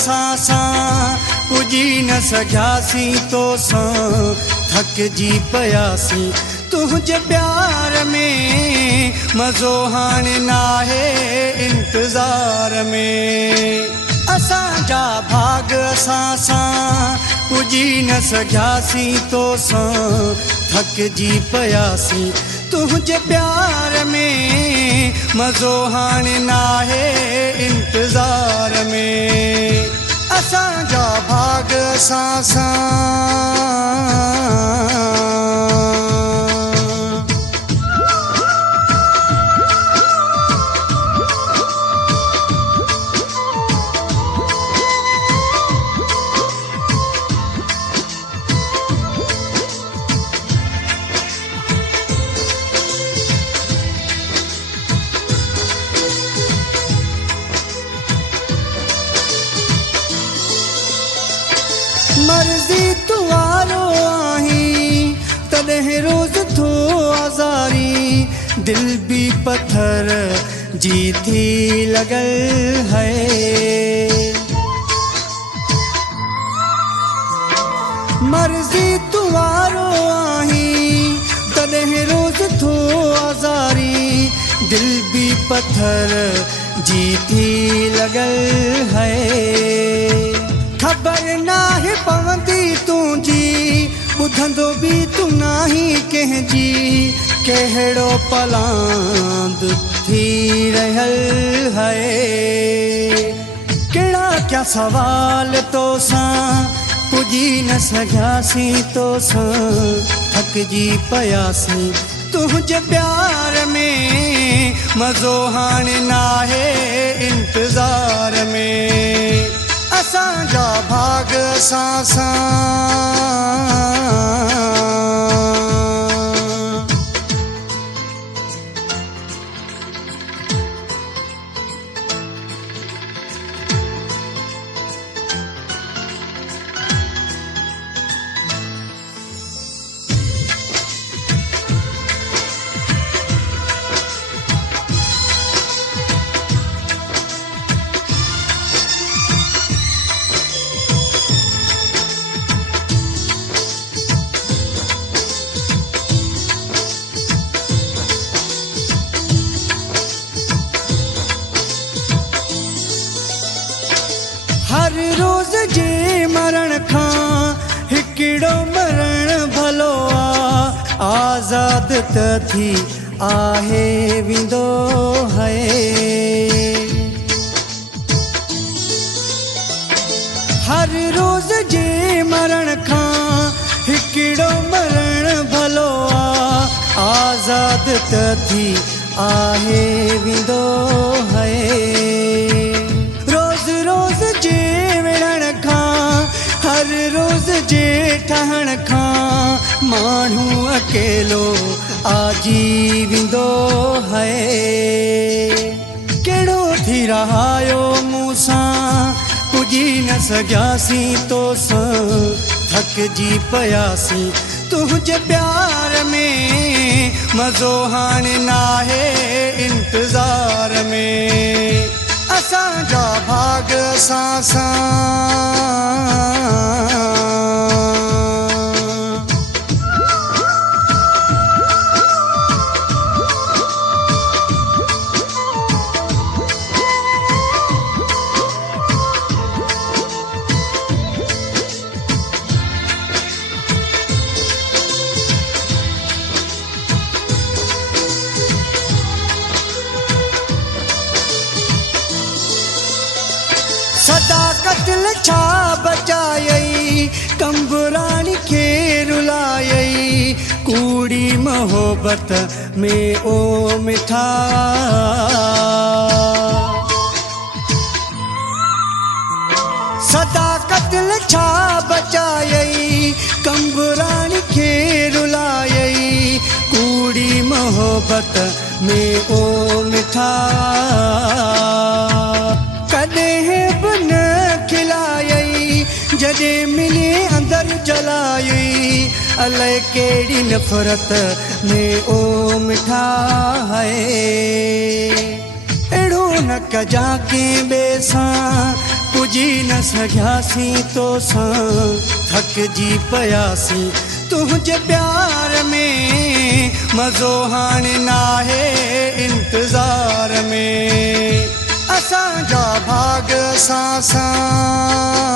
असां सां पुॼी न सघियासीं तोसां थकिजी पियासीं तुंहिंजे प्यार में मज़ो हाणे नाहे इंतज़ार में असांजा भाग असां सां पुॼी न सघियासीं तोसां थकिजी पियासीं तुंहिंजे प्यार में मज़ो हाणे नाहे इंतज़ार में असांजा भाग असां सां मर्ज़ी तुवारो आहीं तॾहिं रोज़ थो आज़ारी दिल भी पत्थर जी थी लॻल है मर्ज़ी तुवारो आहीं तॾहिं रोज़ थो आज़ारी दिल भी पत्थर जी थी लॻल है ख़बर नाहे पवंदी तुंहिंजी ॿुधंदो बि तूं नाही कंहिंजी कहिड़ो पलांद थी रहियल है कहिड़ा क्या सवाल तोसां पुॼी न सघियासीं तोसां थकिजी पियासीं तुंहिंजे प्यार में मज़ो हाणे नाहे इंतज़ार में असांजा भाग असां सां हर रोज़ जे मरण खां हिकिड़ो मरण भलो आ आज़ाद त थी आहे वेंदो है हर रोज़ जे मरण खां हिकिड़ो मरण भलो आ आज़ाद त थी आहे वेंदो है हर रोज़ जे ठहण खां माण्हू अकेलो आजी वेंदो है कहिड़ो थी रहायो मूंसां पुॼी न सघियासीं तोसां थकिजी पियासीं तुंहिंजे प्यार में मज़ो हाणे नाहे इंतज़ार में असांजा भाग असां सां सदाकत छा बचायई कंबराणी खे रुलायई कूड़ी मोहब्बत में ओ मिठा सदाकत छा बचायई कंबराणी खे रुलायई कूड़ी मोहब्बत में ओ मिठा कॾहिं बि न खिलायई जॾहिं मिली अंदर जलायई अलाए कहिड़ी नफ़रत में ओ मिठा है अहिड़ो न कजां कंहिं ॿिए सां पुजी न सघियासीं तोसां थकिजी पियासीं तुंहिंजे प्यार में मज़ो हाणे नाहे इंतज़ार में असांजा भाग असां सां